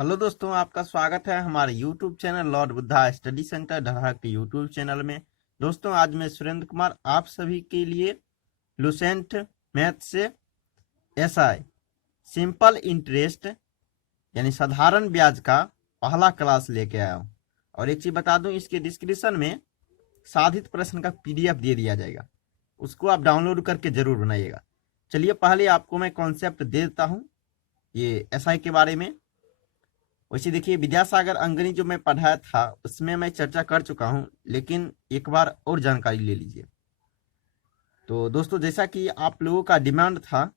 Hello दोस्तों, आपका स्वागत है हमारे YouTube channel Lord Buddha study centre Dharha के YouTube चैनल में। दोस्तों, आज मैं सुरेंद्र कुमार आप सभी के लिए लुसेंट मैथ से एसआई सिंपल इंटरेस्ट यानी साधारण ब्याज का पहला क्लास लेके आया हूँ। और एक चीज बता दूं, इसके डिस्क्रिप्शन में साधित प्रश्न का PDF दे दिया जाएगा, उसको आप डाउनलोड करके जरूर बनाइएगा। चलिए पहले आपको मैं कॉन्सेप्ट दे देता हूँ ये एसआई के बारे में। वैसे देखिए, विद्यासागर अंगनी जो मैं पढ़ाया था उसमें मैं चर्चा कर चुका हूं, लेकिन एक बार और जानकारी ले लीजिए। तो दोस्तों, जैसा कि आप लोगों का डिमांड था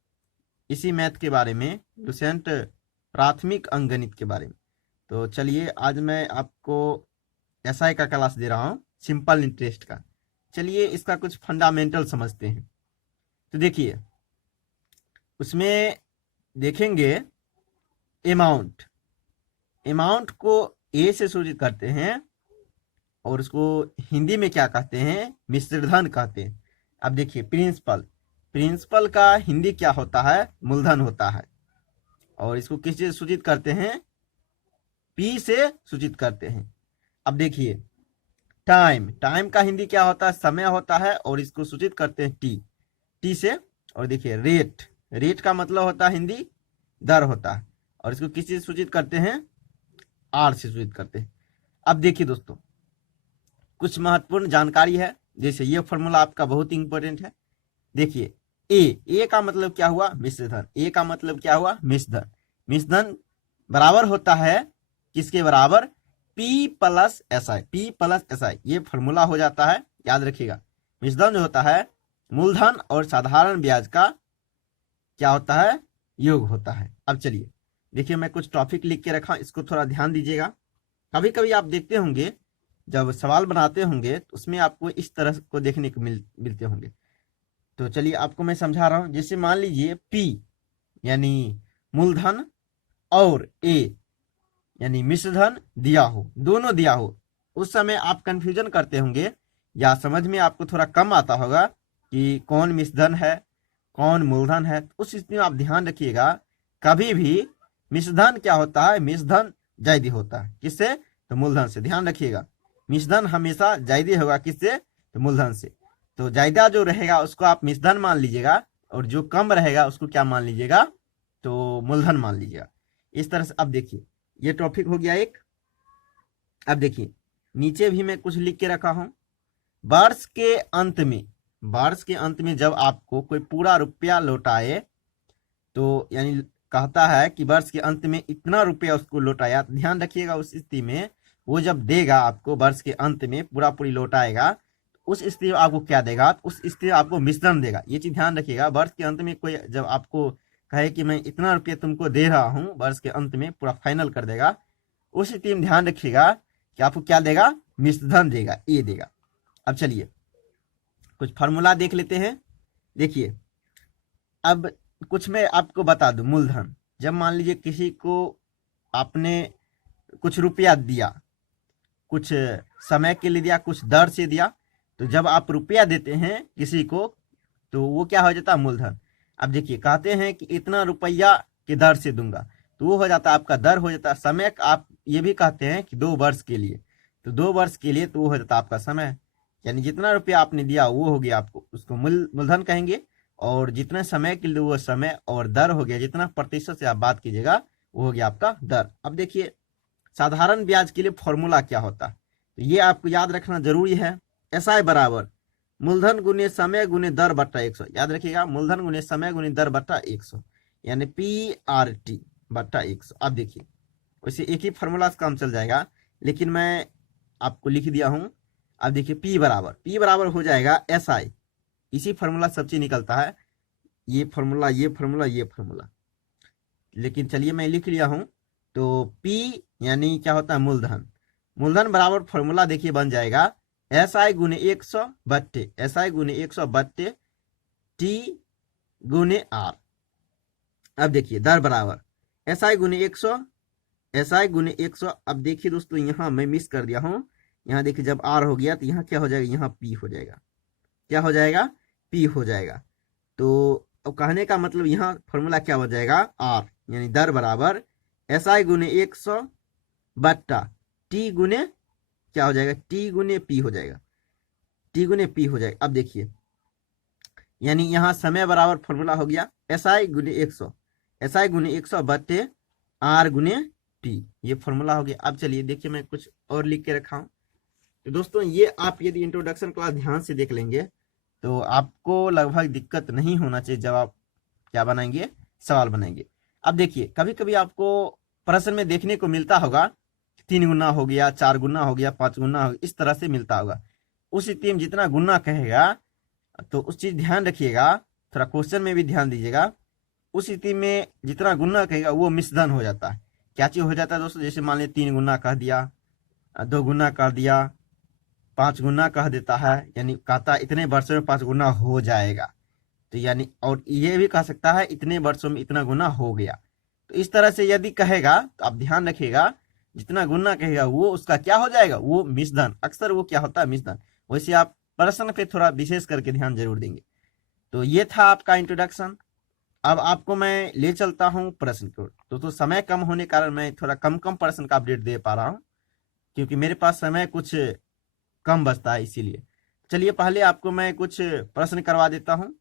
इसी मैथ के बारे में, लुसेंट प्राथमिक अंकगणित के बारे में, तो चलिए आज मैं आपको एसआई का क्लास दे रहा हूँ, सिंपल इंटरेस्ट का। चलिए इसका कुछ फंडामेंटल समझते हैं। तो देखिए, उसमें देखेंगे अमाउंट अमाउंट को ए से सूचित करते हैं और उसको हिंदी में क्या कहते हैं, मिश्रधन कहते हैं। अब देखिए, प्रिंसिपल का हिंदी क्या होता है, मूलधन होता है। और इसको किस से सूचित करते हैं, पी से सूचित करते हैं। अब देखिए, टाइम का हिंदी क्या होता है, समय होता है, और इसको सूचित करते हैं टी से। और देखिए, रेट का मतलब होता है हिंदी दर होता है, और इसको किस से सूचित करते हैं, आर से सूचित करते हैं। अब देखिए दोस्तों, कुछ महत्वपूर्ण जानकारी है, जैसे ये फॉर्मूला आपका बहुत इंपॉर्टेंट है। देखिए, ए का मतलब क्या हुआ, मिश्रधन। ए का मतलब क्या हुआ, मिश्रधन। मिश्रधन बराबर होता है किसके बराबर, पी प्लस एस आई। ये फॉर्मूला हो जाता है, याद रखिएगा। मिश्रधन जो होता है मूलधन और साधारण ब्याज का क्या होता है, योग होता है। अब चलिए देखिए, मैं कुछ टॉपिक लिख के रखा, इसको थोड़ा ध्यान दीजिएगा। कभी कभी आप देखते होंगे जब सवाल बनाते होंगे तो उसमें आपको इस तरह को देखने को मिलते होंगे। तो चलिए आपको मैं समझा रहा हूं। जैसे मान लीजिए पी यानी मूलधन और ए यानी मिश्रधन दिया हो, दोनों दिया हो, उस समय आप कंफ्यूजन करते होंगे या समझ में आपको थोड़ा कम आता होगा कि कौन मिश्रधन है कौन मूलधन है। उस स्थिति में आप ध्यान रखिएगा, कभी भी मिश्रधन क्या होता है, मिश्रधन जायदी होता है। किससे, तो मूलधन से। ध्यान रखिएगा, मिश्रधन हमेशा जायदी होगा, किससे, तो मूलधन से। तो जायदा जो रहेगा उसको आप मिश्रधन मान लीजिएगा, और जो कम रहेगा उसको क्या मान लीजिएगा, तो मूलधन मान लीजिएगा। इस तरह से। अब देखिए, ये टॉपिक हो गया एक। अब देखिए, नीचे भी मैं कुछ लिख के रखा हूं। वर्ष के अंत में जब आपको कोई पूरा रुपया लौटाए, तो यानी कहता है कि वर्ष के अंत में इतना रुपया उसको लौटाया, तो ध्यान रखिएगा उस स्थिति में वो जब देगा आपको, वर्ष के अंत में पूरा पूरी लौटाएगा, उस स्थिति में आपको क्या देगा, उस स्थिति में आपको मिश्रण देगा। ये चीज ध्यान रखिएगा। वर्ष के अंत में कोई जब आपको कहे कि मैं इतना रुपया तुमको दे रहा हूं, वर्ष के अंत में पूरा फाइनल कर देगा, उस स्थिति में ध्यान रखिएगा कि आपको क्या देगा, मिश्रधन देगा, ये देगा। अब चलिए कुछ फार्मूला देख लेते हैं। देखिए, अब कुछ मैं आपको बता दूं। मूलधन, जब मान लीजिए किसी को आपने कुछ रुपया दिया, कुछ समय के लिए दिया, कुछ दर से दिया, तो जब आप रुपया देते हैं किसी को तो वो क्या हो जाता है, मूलधन। अब देखिए, कहते हैं कि इतना रुपया की दर से दूंगा, तो वो हो जाता है आपका दर हो जाता है। समय आप ये भी कहते हैं कि 2 वर्ष के लिए, तो 2 वर्ष के लिए तो वो हो जाता है आपका समय। यानी जितना रुपया आपने दिया वो हो गया, आपको उसको मूलधन कहेंगे। और जितने समय के लिए वो समय, और दर हो गया, जितना प्रतिशत से आप बात कीजिएगा वो हो गया आपका दर। अब देखिए, साधारण ब्याज के लिए फॉर्मूला क्या होता है, तो ये आपको याद रखना जरूरी है। एसआई बराबर मूलधन गुने समय गुने दर बट्टा 100। याद रखिएगा, मूलधन गुने समय गुने दर बट्टा 100, यानी PRT बट्टा 100। अब देखिए, वैसे एक ही फॉर्मूला से काम चल जाएगा, लेकिन मैं आपको लिख दिया हूं। अब देखिए, P बराबर हो जाएगा SI। इसी फॉर्मूला सब चीज निकलता है, ये फॉर्मूला ये फॉर्मूला ये फॉर्मूला, लेकिन चलिए मैं लिख लिया हूं। तो P यानी क्या होता है, मूलधन बराबर फॉर्मूला देखिए बन जाएगा SI गुने 100 बट्टे T गुने R। अब देखिए, दर बराबर SI गुने 100 अब देखिए दोस्तों, यहाँ मैं मिस कर दिया हूँ। यहाँ देखिए, जब R हो गया तो यहाँ क्या हो जाएगा, यहाँ P हो जाएगा। क्या हो जाएगा, P हो जाएगा। तो अब कहने का मतलब यहाँ फॉर्मूला क्या हो जाएगा, R, यानी दर बराबर SI गुने 100 बट्टा T गुने क्या हो जाएगा, T गुने P हो जाएगा, T गुने P हो जाएगा। अब देखिए यानी यहाँ समय बराबर फॉर्मूला हो गया SI गुने 100, SI गुने 100 बट्टे R गुने T, ये फॉर्मूला हो गया। अब चलिए देखिए मैं कुछ और लिख के रखा हूँ। तो दोस्तों ये आप यदि इंट्रोडक्शन क्लास ध्यान से देख लेंगे तो आपको लगभग दिक्कत नहीं होना चाहिए जब आप क्या बनाएंगे, सवाल बनाएंगे। अब देखिए कभी कभी आपको प्रश्न में देखने को मिलता होगा 3 गुना हो गया, 4 गुना हो गया, 5 गुना हो गया, इस तरह से मिलता होगा। उस स्थिति में जितना गुना कहेगा तो उस चीज ध्यान रखिएगा, थोड़ा क्वेश्चन में भी ध्यान दीजिएगा। उस स्थिति में जितना गुना कहेगा वो मिश्रधन हो जाता है। क्या चीज हो जाता है दोस्तों, जैसे मान लीजिए 3 गुना कह दिया, 2 गुना कह दिया, 5 गुना कह देता है, यानी कहता है इतने वर्षों में 5 गुना हो जाएगा। तो यानी और ये भी कह सकता है इतने वर्षों में इतना गुना हो गया। तो इस तरह से यदि कहेगा तो आप ध्यान रखिएगा जितना गुना कहेगा वो उसका क्या हो जाएगा, वो मिश्रधन। अक्सर वो क्या होता है, मिश्रधन। वैसे आप प्रश्न पे थोड़ा विशेष करके ध्यान जरूर देंगे। तो ये था आपका इंट्रोडक्शन। अब आपको मैं ले चलता हूँ प्रश्न की ओर। तो समय कम होने के कारण मैं थोड़ा कम प्रश्न का अपडेट दे पा रहा हूँ, क्योंकि मेरे पास समय कुछ कम बचता है, इसीलिए। चलिए पहले आपको मैं कुछ प्रश्न करवा देता हूँ।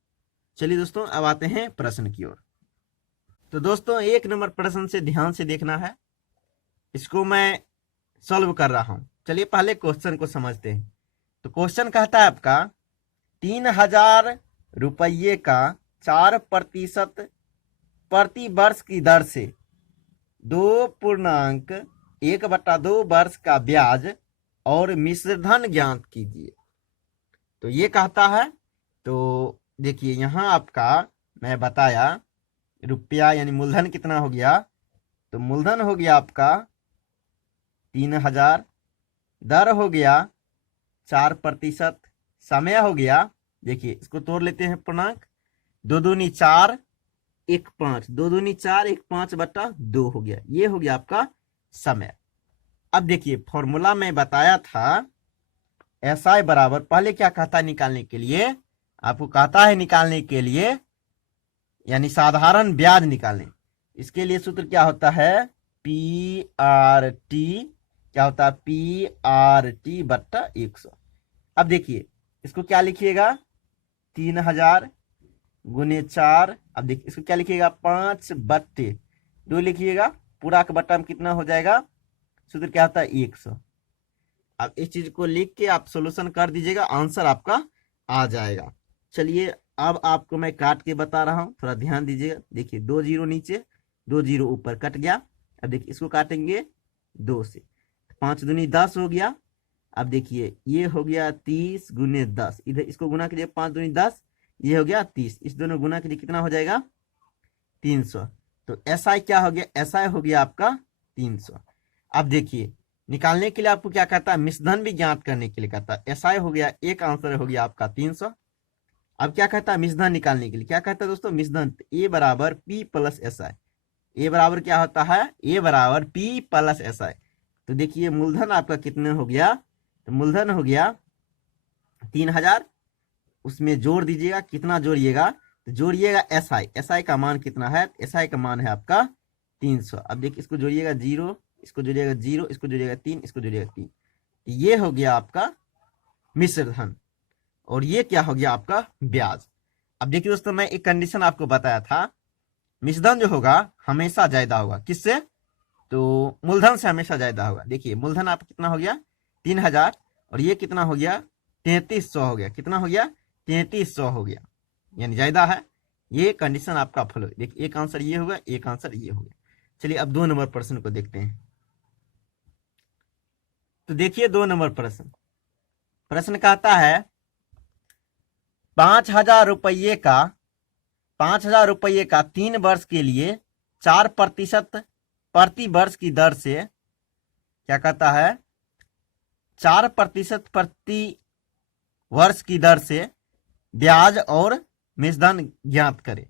चलिए दोस्तों अब आते हैं प्रश्न की ओर। तो दोस्तों 1 नंबर प्रश्न से ध्यान से देखना है, इसको मैं सॉल्व कर रहा हूँ। चलिए पहले क्वेश्चन को समझते हैं। तो क्वेश्चन कहता है आपका 3000 रुपये का 4% प्रति वर्ष की दर से 2.1/2 वर्ष का ब्याज और मिश्रधन ज्ञात कीजिए। तो ये कहता है। तो देखिए यहाँ आपका मैं बताया रुपया यानी मूलधन कितना हो गया, तो मूलधन हो गया आपका 3000, दर हो गया 4%, समय हो गया, देखिए इसको तोड़ लेते हैं पूर्णांक, 2 दूनी 4 1 5, 2 दूनी 4 1 5 बटा 2 हो गया, ये हो गया आपका समय। अब देखिए फॉर्मूला में बताया था SI बराबर, पहले क्या कहता है निकालने के लिए, आपको कहता है निकालने के लिए यानी साधारण ब्याज निकालने, इसके लिए सूत्र क्या होता है, PRT, क्या होता है PRT बट्टा 100। अब देखिए इसको क्या लिखिएगा, 3000 गुने 4, अब देखिए इसको क्या लिखिएगा 5 बट्टे 2 लिखिएगा, पूरा का बट्टा में कितना हो जाएगा, सूत्र क्या होता है 100। अब इस चीज को लिख के आप सॉल्यूशन कर दीजिएगा, आंसर आपका आ जाएगा। चलिए अब आपको मैं काट के बता रहा हूं, थोड़ा ध्यान दीजिएगा। देखिए 2 जीरो नीचे 2 जीरो ऊपर कट गया। अब देखिए इसको काटेंगे 2 से, 5 दूनी 10 हो गया। अब देखिए ये हो गया 30 गुने 10, इधर इसको गुना कीजिए 5 दूनी 10, ये हो गया 30, इस दोनों गुना कीजिए कितना हो जाएगा 300। तो SI क्या हो गया, SI हो गया आपका 300। अब देखिए निकालने के लिए आपको क्या कहता है, मिश्रधन भी ज्ञात करने के लिए कहता है। SI हो गया, एक आंसर हो गया आपका 300। अब क्या कहता है मिश्रधन निकालने के लिए, क्या कहता है दोस्तों मिश्रधन, A बराबर P प्लस SI। A बराबर क्या होता है, A बराबर P प्लस SI। तो देखिए मूलधन आपका कितने हो गया, तो मूलधन हो गया 3000, उसमें जोड़ दीजिएगा, कितना जोड़िएगा, तो जोड़िएगा SI का मान कितना है, SI का मान है आपका 300। अब देखिए इसको जोड़िएगा 0, इसको जोड़िएगा 0, इसको जोड़िएगा 3, इसको जोड़िएगा 3, ये हो गया आपका मिश्रधन, और ये क्या हो गया आपका ब्याज। अब देखिए दोस्तों मैं एक कंडीशन आपको बताया था, मिश्रधन जो होगा हमेशा ज्यादा होगा, किससे, तो मूलधन से हमेशा ज्यादा होगा। देखिए मूलधन आपका कितना हो गया 3000, और ये कितना हो गया 3300 हो गया, कितना हो गया 3300 हो गया, यानी ज्यादा है। ये कंडीशन आपका फॉलो, देखिए एक आंसर ये होगा, एक आंसर ये हो गया। चलिए अब 2 नंबर प्रश्न को देखते हैं। तो देखिए 2 नंबर प्रश्न कहता है 5000 रुपये का 3 वर्ष के लिए 4% प्रति वर्ष की दर से, क्या कहता है 4% प्रति वर्ष की दर से ब्याज और मिश्रधन ज्ञात करे।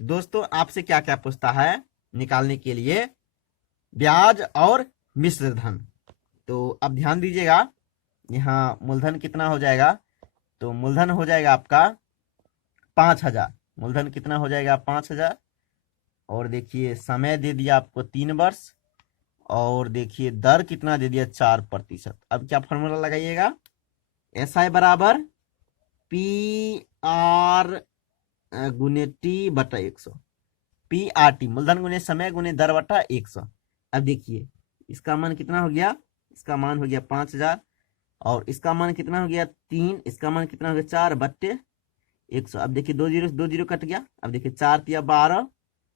दोस्तों आपसे क्या क्या पूछता है निकालने के लिए, ब्याज और मिश्रधन। तो अब ध्यान दीजिएगा, यहाँ मूलधन कितना हो जाएगा, तो मूलधन हो जाएगा आपका 5000, मूलधन कितना हो जाएगा 5000, और देखिए समय दे दिया आपको 3 वर्ष, और देखिए दर कितना दे दिया 4%। अब क्या फॉर्मूला लगाइएगा, एस आई बराबर पी आर गुने टी बटा 100। पी आर टी मूलधन गुने समय गुने दर बटा 100। अब देखिए इसका मान कितना हो गया, इसका मान हो गया 5000, और इसका मान कितना हो गया 3, इसका मान कितना हो गया 4 बट्टे 100। अब देखिए 2 जीरो कट गया। अब देखिए 4 तिया 12,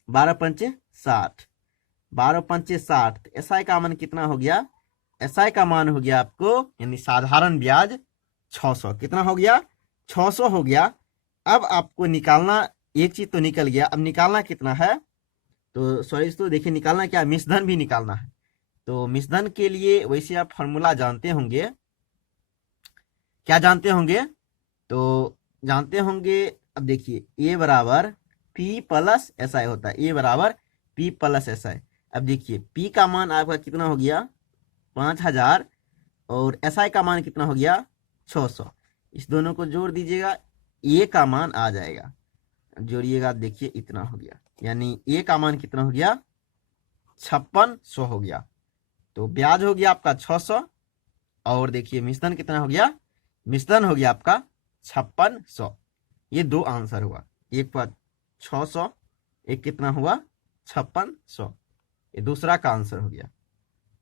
12 पंचे 60, 12 पंचे 60। एस आई का मान कितना हो गया, एस आई का मान हो गया आपको यानी साधारण ब्याज 600। कितना हो गया, 600 हो गया। अब आपको निकालना, एक चीज तो निकल गया, अब निकालना कितना है, तो सॉरी दोस्तों देखिए निकालना क्या, मिश्रधन भी निकालना है। तो मिश्रधन के लिए वैसे आप फॉर्मूला जानते होंगे, क्या जानते होंगे, तो जानते होंगे। अब देखिए ए बराबर पी प्लस एस आई होता है, ए बराबर पी प्लस एस आई। अब देखिए पी का मान आपका कितना हो गया 5000, और एस आई का मान कितना हो गया 600। इस दोनों को जोड़ दीजिएगा, ए का मान आ जाएगा, जोड़िएगा देखिए इतना हो गया, यानी ए का मान कितना हो गया 5600 हो गया। तो ब्याज हो गया आपका 600, और देखिए मिश्रधन कितना हो गया, मिश्रधन हो गया आपका 5600। ये दो आंसर हुआ, एक पर 600, एक कितना हुआ 5600। ये दूसरा का आंसर हो गया।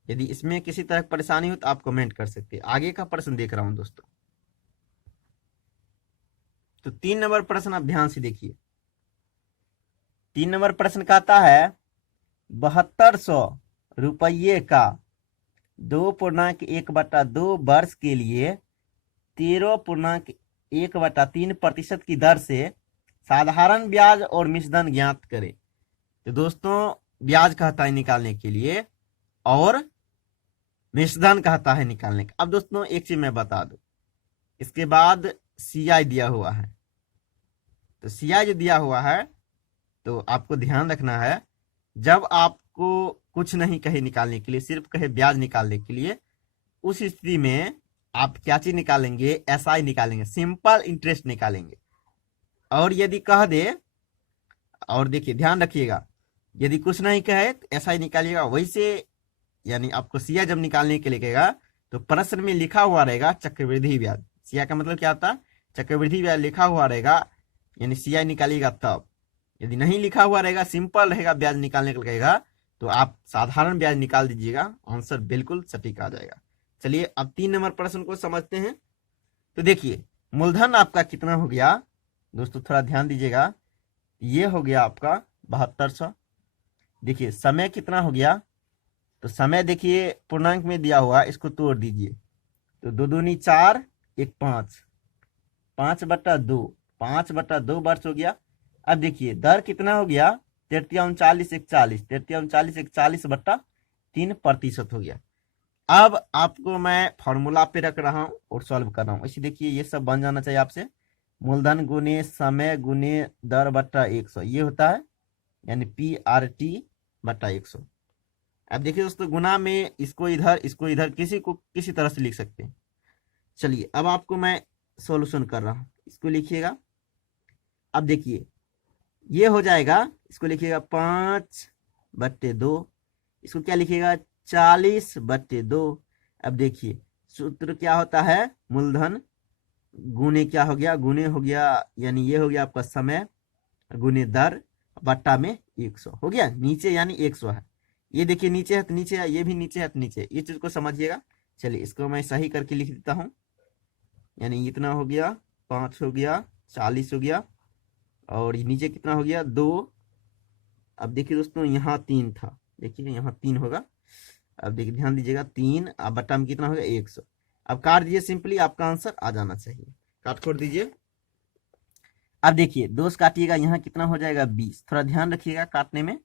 यदि इसमें किसी तरह की परेशानी हो तो आप कमेंट कर सकते हैं। आगे का प्रश्न देख रहा हूं दोस्तों। तो 3 नंबर प्रश्न आप ध्यान से देखिए। 3 नंबर प्रश्न कहता है 7200 रुपये का 2.1/2 वर्ष के लिए 13.1/3% की दर से साधारण ब्याज और मिश्रधन ज्ञात करें। तो दोस्तों ब्याज कहता है निकालने के लिए, और मिश्रधन कहता है निकालने का। अब दोस्तों एक चीज मैं बता दूं, इसके बाद सीआई दिया हुआ है। तो सीआई जो दिया हुआ है, तो आपको ध्यान रखना है, जब आपको कुछ नहीं कहे निकालने के लिए, सिर्फ कहे ब्याज निकालने के लिए, उस स्थिति में आप क्या चीज निकालेंगे, एसआई निकालेंगे, सिंपल इंटरेस्ट निकालेंगे। और यदि कह दे, और देखिए ध्यान रखिएगा, यदि कुछ नहीं कहे तो एसआई निकालिएगा। वैसे यानी आपको सीआई जब निकालने के लिए कहेगा तो प्रश्न में लिखा हुआ रहेगा चक्रवृद्धि ब्याज। सीआई का मतलब क्या होता है, चक्रवृद्धि ब्याज लिखा हुआ रहेगा, यानी सीआई निकालिएगा तब। यदि नहीं लिखा हुआ रहेगा, सिंपल रहेगा ब्याज निकालने के लिए कहेगा, तो आप साधारण ब्याज निकाल दीजिएगा, आंसर बिल्कुल सटीक आ जाएगा। चलिए अब 3 नंबर प्रश्न को समझते हैं। तो देखिए मूलधन आपका कितना हो गया दोस्तों, थोड़ा ध्यान दीजिएगा, ये हो गया आपका 7200। देखिए समय कितना हो गया, तो समय देखिए पूर्णांक में दिया हुआ, इसको तोड़ दीजिए, तो 2 दूनी 4, 1 5, 5/2, 5/2 वर्ष हो गया। अब देखिए दर कितना हो गया 33/41 हो गया। अब आपको मैं फॉर्मूला पे रख रहा हूं और सॉल्व कर रहा हूं। इसे देखिए ये सब बन जाना चाहिए आपसे, मूलधन गुने समय गुने दर बट्टा 100, ये होता है यानी PRT/100। अब देखिए दोस्तों गुना में इसको इधर किसी को किसी तरह से लिख सकते हैं। चलिए अब आपको मैं सॉल्यूशन कर रहा हूं, इसको लिखिएगा। अब देखिए ये हो जाएगा, इसको लिखिएगा 5/2, इसको क्या लिखिएगा 40/2। अब देखिए सूत्र क्या होता है, मूलधन गुने क्या हो गया, गुने हो गया, यानी ये हो गया आपका समय गुने दर बट्टा में 100 हो गया, नीचे यानी 100 है। ये देखिए नीचे है तो नीचे है, ये भी नीचे है तो नीचे, ये चीज को समझिएगा। चलिए इसको मैं सही करके लिख देता हूं, यानी इतना हो गया 5 हो गया 40 हो गया, और नीचे कितना हो गया 2। अब देखिए दोस्तों यहाँ 3 था, देखिए यहाँ 3 होगा। अब देखिए ध्यान दीजिएगा 3 अब बट्टा में कितना होगा 100। अब काट दीजिए, सिंपली आपका आंसर आ जाना चाहिए, काट खोड़ दीजिए। अब देखिए 2 से काटिएगा, यहाँ कितना हो जाएगा 20, थोड़ा ध्यान रखिएगा काटने में।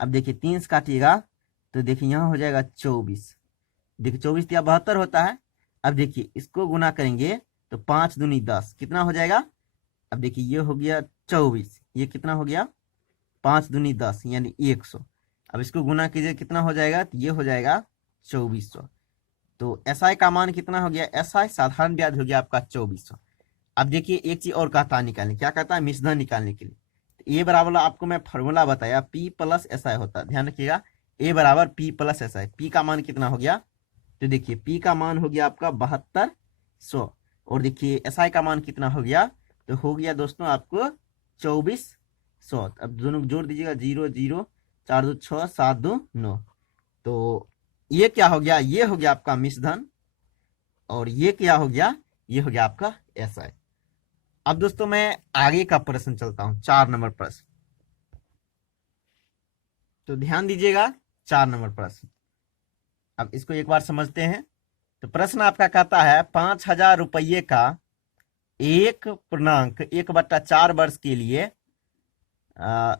अब देखिए 3 से काटिएगा तो देखिए यहाँ हो जाएगा 24, देखिए 24 या 72 होता है। अब देखिए इसको गुना करेंगे तो 5 दूनी 10, कितना हो जाएगा, अब देखिए ये हो गया 24, ये कितना हो गया 5 दूनी 10 यानी 100। अब इसको गुना कीजिए कितना हो जाएगा, तो ये हो जाएगा 2400। तो एसआई का मान कितना हो गया, एसआई साधारण ब्याज हो गया आपका 2400। अब देखिए एक चीज और कहता है निकालने, क्या कहता है, मिश्रधन निकालने के लिए। तो ए बराबर आपको मैं फॉर्मूला बताया, पी प्लस एस आई होता है, ध्यान रखिएगा, ए बराबर P plus S I. P का मान कितना हो गया, तो देखिए पी का मान हो गया आपका 7200, और देखिए एस आई का मान कितना हो गया, तो हो गया दोस्तों आपको 2400। अब दोनों जोड़ दीजिएगा, 0 0 4 2 6 7 2 9, तो ये क्या हो गया, ये हो गया आपका मिश्रधन, और ये क्या हो गया, ये हो गया आपका एस आई। अब दोस्तों मैं आगे का प्रश्न चलता हूं, 4 नंबर प्रश्न। तो ध्यान दीजिएगा, 4 नंबर प्रश्न, अब इसको एक बार समझते हैं। तो प्रश्न आपका कहता है 5000 रुपये का 1.1/4 वर्ष के लिए,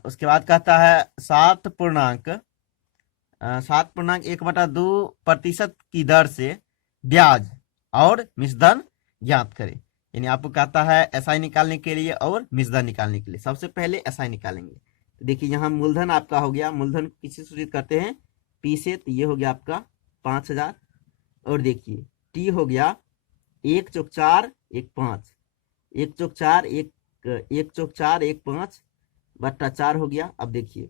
उसके बाद कहता है 7.1/2% की दर से ब्याज और मिश्रधन ज्ञात करें। यानी आपको कहता है एसआई निकालने के लिए और मिश्रधन निकालने के लिए। सबसे पहले एसआई निकालेंगे। तो देखिए यहाँ मूलधन आपका हो गया, मूलधन किसी सूचित करते हैं, पी से, तो ये हो गया आपका 5000, और देखिए टी हो गया 1 चौक 4 1 5, 1 चौक 4 1 चौक 4 1 5 बट्टा 4 हो गया। अब देखिए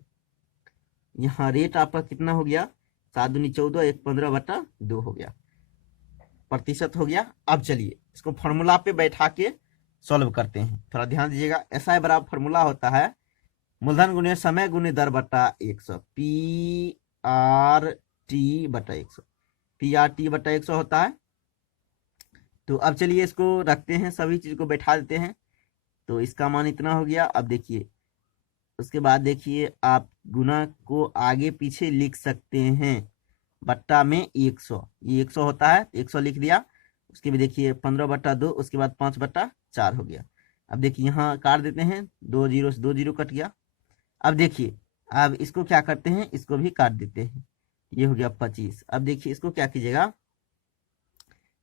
यहाँ रेट आपका कितना हो गया, 7 दूनी 14 1 15 बट्टा 2 हो गया, प्रतिशत हो गया। अब चलिए इसको फॉर्मूला पे बैठा के सॉल्व करते हैं, थोड़ा ध्यान दीजिएगा। एसआई बराबर फॉर्मूला होता है मूलधन गुने समय गुने दर बट्टा 100, पी आर टी बट्टा 100, पी आर टी बट्टा 100 होता है। तो अब चलिए इसको रखते हैं, सभी चीज को बैठा देते हैं, तो इसका मान इतना हो गया। अब देखिए उसके बाद देखिए आप गुना को आगे पीछे लिख सकते हैं, बट्टा में 100, ये 100 होता है, 100 लिख दिया। उसके भी देखिए 15 बट्टा 2, उसके बाद 5 बट्टा 4 हो गया। अब देखिए यहाँ काट देते हैं, 2 0 से 2 0 कट गया। अब देखिए अब इसको क्या करते हैं, इसको भी काट देते हैं, ये हो गया 25। अब देखिए इसको क्या कीजिएगा,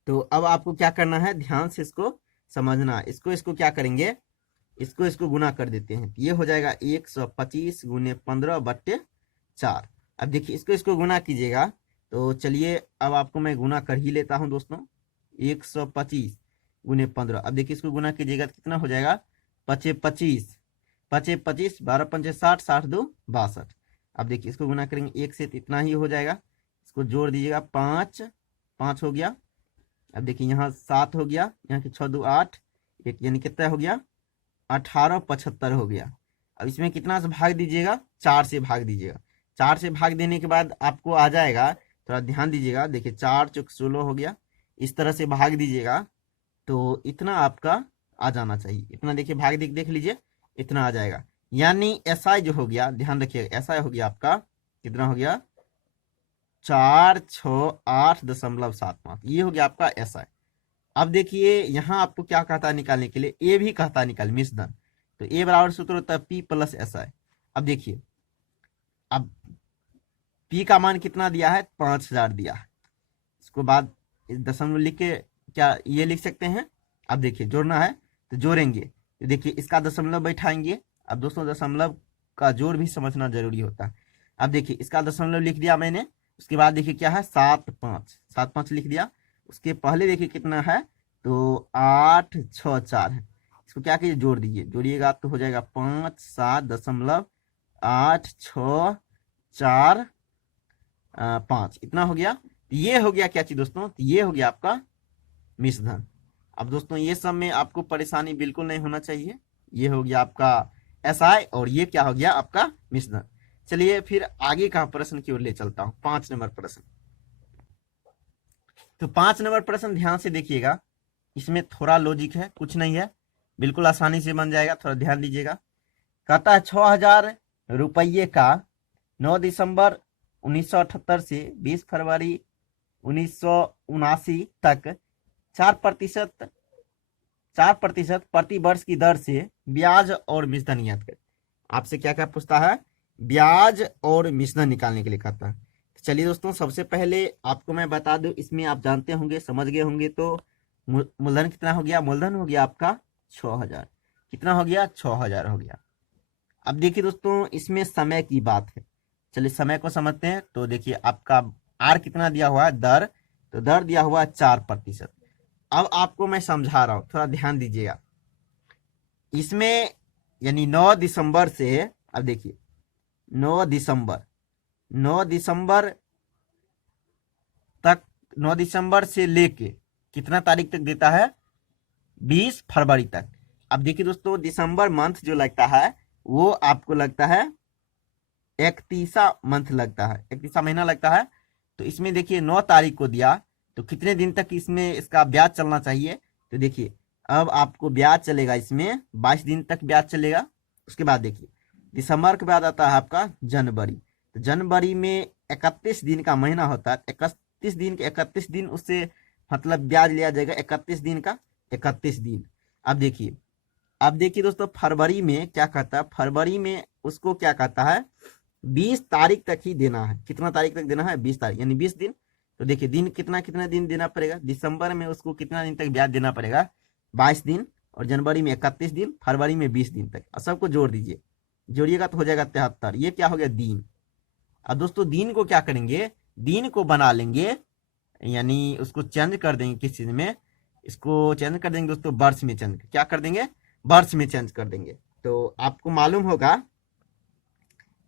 तो अब आपको क्या करना है, ध्यान से इसको समझना। इसको क्या करेंगे, इसको गुना कर देते हैं, ये हो जाएगा 125 गुने 15 बट्टे 4। अब देखिए इसको गुना कीजिएगा, तो चलिए अब आपको मैं गुना कर ही लेता हूं दोस्तों, 125 गुने 15। अब देखिए इसको गुना कीजिएगा तो कितना हो जाएगा, 5 25 5 25 12 5 60 60 2 62। अब देखिए इसको गुना करेंगे 1 से तो इतना ही हो जाएगा, इसको जोड़ दीजिएगा, 5 5 हो गया। अब देखिए यहाँ 7 हो गया, यहाँ की 6 2 8 1, यानी कितना हो गया, 1875 हो गया। अब इसमें कितना से भाग दीजिएगा, 4 से भाग दीजिएगा। 4 से भाग देने के बाद आपको आ जाएगा, थोड़ा ध्यान दीजिएगा, देखिए 4 चौक 16 हो गया, इस तरह से भाग दीजिएगा तो इतना आपका आ जाना चाहिए। इतना देखिए भाग देख लीजिए, इतना आ जाएगा। यानी एसआई जो हो गया, ध्यान रखिएगा, एसआई हो गया आपका कितना हो गया, 468.75, ये हो गया आपका एसआई। अब देखिए यहाँ आपको क्या कहता है निकालने के लिए, ए भी कहता है निकाल मिश्रधन, तो ए बराबर सूत्र होता है पी प्लस एस आई। अब देखिए अब पी का मान कितना दिया है, 5000 दिया है, इसको बाद दशमलव लिख के क्या ये लिख सकते हैं। अब देखिए जोड़ना है तो जोड़ेंगे, तो देखिए इसका दशमलव बैठाएंगे। अब दोस्तों दशमलव का जोड़ भी समझना जरूरी होता है। अब देखिए इसका दशमलव लिख दिया मैंने, उसके बाद देखिए क्या है, 7 5 लिख दिया। उसके पहले देखिए कितना है, तो 8 6 4 है, इसको क्या कीजिए, जोड़ दीजिए, जोड़िएगा तो हो जाएगा 5 7.8 6 4 5, इतना हो गया। ये हो गया क्या चीज दोस्तों, ये हो गया आपका मिश्रधन। अब दोस्तों ये सब में आपको परेशानी बिल्कुल नहीं होना चाहिए, ये हो गया आपका एसआई और ये क्या हो गया आपका मिश्रधन। चलिए फिर आगे का प्रश्न की ओर ले चलता हूं, 5 नंबर प्रश्न। तो 5 नंबर प्रश्न ध्यान से देखिएगा, इसमें थोड़ा लॉजिक है, कुछ नहीं है, बिल्कुल आसानी से बन जाएगा, थोड़ा ध्यान दीजिएगा। कहता है 6000 रुपये का 9 दिसंबर 1978 से 20 फरवरी 1979 तक 4% प्रति वर्ष की दर से ब्याज और मिश्रधन ज्ञात करें। आपसे क्या क्या पूछता है, ब्याज और मिश्रधन निकालने के लिए कहता है। चलिए दोस्तों सबसे पहले आपको मैं बता दूं, इसमें आप जानते होंगे, समझ गए होंगे, तो मूलधन कितना हो गया, मूलधन हो गया आपका 6000, कितना हो गया, 6000 हो गया। अब देखिए दोस्तों इसमें समय की बात है, चलिए समय को समझते हैं। तो देखिए आपका आर कितना दिया हुआ है, दर, तो दर दिया हुआ है 4%। अब आपको मैं समझा रहा हूं, थोड़ा ध्यान दीजिएगा। इसमें यानी 9 दिसंबर से, अब देखिए 9 दिसंबर, 9 दिसंबर तक, 9 दिसंबर से लेके कितना तारीख तक देता है, 20 फरवरी तक। अब देखिए दोस्तों, दिसंबर मंथ जो लगता है वो आपको लगता है 31 मंथ लगता है, 31 महीना लगता है। तो इसमें देखिए 9 तारीख को दिया, तो कितने दिन तक इसमें इसका ब्याज चलना चाहिए। तो देखिए अब आपको ब्याज चलेगा इसमें 22 दिन तक ब्याज चलेगा। उसके बाद देखिए दिसंबर के बाद आता है आपका जनवरी। तो जनवरी में 31 दिन का महीना होता है, 31 दिन के 31 दिन उससे मतलब ब्याज लिया जाएगा, 31 दिन का 31 दिन। अब देखिए दोस्तों, फरवरी में क्या कहता है, फरवरी में उसको क्या कहता है, 20 तारीख तक ही देना है। कितना तारीख तक देना है, 20 तारीख, यानी 20 दिन। तो देखिए दिन कितना कितना दिन देना पड़ेगा, दिसंबर में उसको कितना दिन तक ब्याज देना पड़ेगा, 22 दिन, और जनवरी में 31 दिन, फरवरी में 20 दिन तक। और सबको जोड़ दीजिए, जोड़िएगा तो हो जाएगा 73। ये क्या हो गया, दिन। अब दोस्तों दिन को क्या करेंगे, दिन को बना लेंगे, यानी उसको चेंज कर देंगे किस चीज में, इसको चेंज कर देंगे दोस्तों वर्ष में, चेंज क्या कर देंगे, वर्ष में चेंज कर देंगे। तो आपको मालूम होगा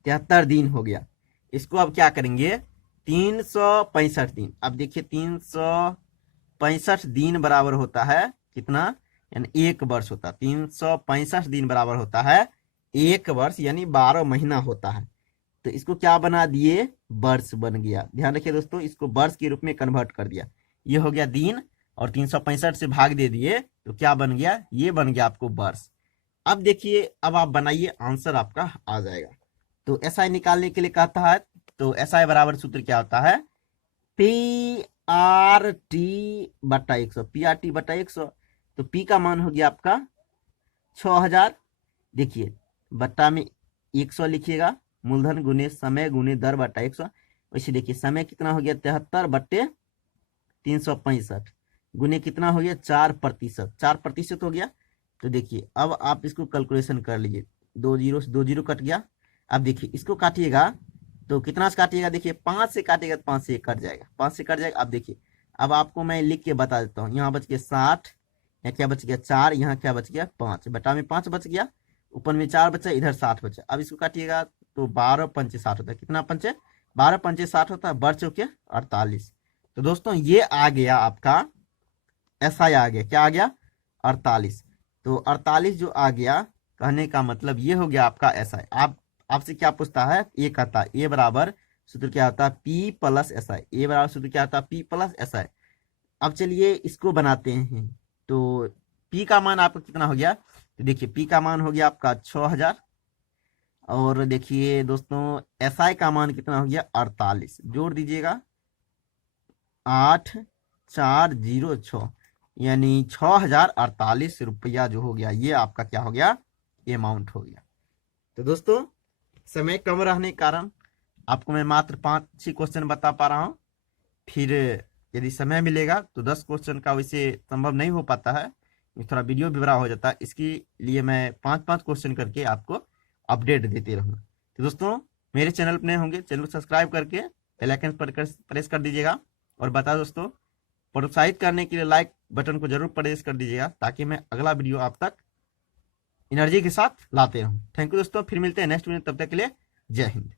73 दिन हो गया। इसको अब क्या करेंगे, 365 दिन। अब देखिए 365 दिन बराबर होता है कितना, यानी 1 वर्ष होता है। 365 दिन बराबर होता है 1 वर्ष, यानी 12 महीना होता है। तो इसको क्या बना दिए, वर्ष बन गया। ध्यान रखिए दोस्तों, इसको वर्ष के रूप में कन्वर्ट कर दिया। ये हो गया दिन, और 365 से भाग दे दिए तो क्या बन गया, ये बन गया आपको वर्ष। अब देखिए, अब आप बनाइए, आंसर आपका आ जाएगा। तो एसआई निकालने के लिए कहता है, तो एसआई बराबर सूत्र क्या होता है, पी आर टी बटा 100, पी आर टी बटा 100। तो पी का मान हो गया आपका 6000, देखिए बट्टा में 100 लिखिएगा, मूलधन गुने समय गुने दर बटा 100। वैसे देखिए समय कितना हो गया, 73 बट्टे 365 गुने कितना हो गया, 4%, 4% हो गया। तो देखिए अब आप इसको कैलकुलेशन कर लीजिए, 2 जीरो से 2 जीरो कट गया। अब देखिए इसको काटिएगा तो कितना से काटिएगा, देखिए 5 से काटिएगा तो 5 से कट जाएगा, 5 से कट जाएगा। अब देखिए, अब आपको मैं लिख के बता देता हूँ, यहाँ बच गया 60, यहाँ क्या बच गया 4, यहाँ क्या बच गया 5, बटा में 5 बच गया, ऊपर में 4 बचा, इधर 60 बचा। अब इसको काटिएगा तो 12 पंचे 60 होता है, कितना पंचे, 12 पंचे 60 होता है, बढ़ चुके 48। तो दोस्तों ये आ गया आपका एसआई, आ गया क्या आ गया, 48। तो 48 जो आ गया, कहने का मतलब ये हो गया आपका एसआई। आपसे क्या पूछता है, ए कहता है ए बराबर सूत्र क्या होता है, पी प्लस एसआई। ए बराबर सूत्र क्या होता है, पी प्लस एसआई। अब चलिए इसको बनाते हैं। तो पी का मान आपका कितना हो गया, तो देखिए पी का मान हो गया आपका 6000, और देखिए दोस्तों एसआई का मान कितना हो गया, 48। जोड़ दीजिएगा 8406, यानी 6048 रुपया जो हो गया, ये आपका क्या हो गया, ये अमाउंट हो गया। तो दोस्तों समय कम रहने के कारण आपको मैं मात्र 5-6 क्वेश्चन बता पा रहा हूँ। फिर यदि समय मिलेगा तो 10 क्वेश्चन का वैसे संभव नहीं हो पाता है, थोड़ा वीडियो भी बड़ा हो जाता है, इसके लिए मैं 5-5 क्वेश्चन करके आपको अपडेट देते रहूँगा। तो दोस्तों मेरे चैनल पर नए होंगे, चैनल को सब्सक्राइब करके बेल आइकन पर प्रेस कर दीजिएगा, और बता दोस्तों प्रोत्साहित करने के लिए लाइक बटन को जरूर प्रेस कर दीजिएगा, ताकि मैं अगला वीडियो आप तक एनर्जी के साथ लाते रहूं। थैंक यू दोस्तों, फिर मिलते हैं नेक्स्ट वीडियो, तब तक के लिए जय हिंद।